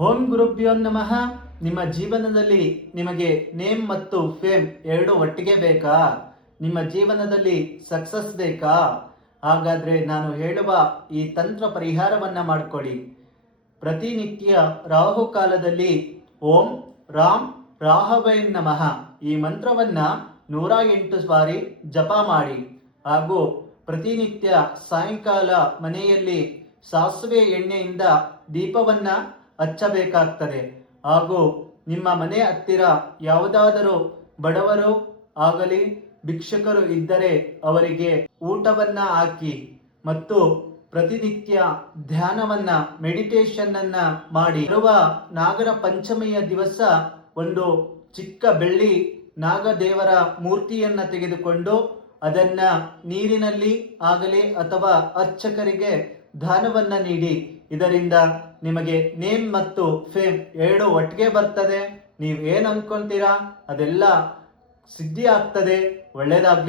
ಓಂ ಗುರುಭ್ಯೋ ನಮಃ. ನಿಮ್ಮ ಜೀವನದಲ್ಲಿ ನಿಮಗೆ ನೇಮ್ ಮತ್ತು ಫೇಮ್ ಎರಡು ಒಟ್ಟಿಗೆ ಬೇಕಾ? ನಿಮ್ಮ ಜೀವನದಲ್ಲಿ ಸಕ್ಸಸ್ ಬೇಕಾ? ಹಾಗಾದ್ರೆ ನಾನು ಹೇಳುವ ಈ ತಂತ್ರ ಪರಿಹಾರವನ್ನ ಮಾಡಿಕೊಳ್ಳಿ. ಪ್ರತಿನಿತ್ಯ ರಾಹುಕಾಲದಲ್ಲಿ ಓಂ ರಾಮ್ ರಾಹವೇ ನಮಃ ಈ ಮಂತ್ರವನ್ನ 108 ಬಾರಿ ಜಪ ಮಾಡಿ. ಹಾಗೂ ಪ್ರತಿನಿತ್ಯ ಸಾಯಂಕಾಲ ಮನೆಯಲ್ಲಿ ಸಾಸಿವೆ ಎಣ್ಣೆಯಿಂದ ದೀಪವನ್ನ ಹಚ್ಚಬೇಕಾಗ್ತದೆ. ಹಾಗೂ ನಿಮ್ಮ ಮನೆ ಹತ್ತಿರ ಯಾವುದಾದರೂ ಬಡವರು ಆಗಲಿ ಭಿಕ್ಷುಕರು ಇದ್ದರೆ ಅವರಿಗೆ ಊಟವನ್ನ ಹಾಕಿ ಮತ್ತು ಪ್ರತಿನಿತ್ಯ ಧ್ಯಾನವನ್ನ ಮೆಡಿಟೇಷನ್ ಅನ್ನ ಮಾಡಿ. ಬರುವ ನಾಗರ ಪಂಚಮಿಯ ದಿವಸ ಒಂದು ಚಿಕ್ಕ ಬೆಳ್ಳಿ ನಾಗದೇವರ ಮೂರ್ತಿಯನ್ನ ತೆಗೆದುಕೊಂಡು ಅದನ್ನ ನೀರಿನಲ್ಲಿ ಆಗಲಿ ಅಥವಾ ಅರ್ಚಕರಿಗೆ ದಾನವನ್ನ ನೀಡಿ. ಇದರಿಂದ ನಿಮಗೆ ನೇಮ್ ಮತ್ತು ಫೇಮ್ ಎರಡು ಒಟ್ಟಿಗೆ ಬರ್ತದೆ. ನೀವು ಏನ್ ಅನ್ಕೊಂತೀರಾ ಅದೆಲ್ಲ ಸಿದ್ಧಿ ಆಗ್ತದೆ. ಒಳ್ಳೇದಾಗ್ಲಿ.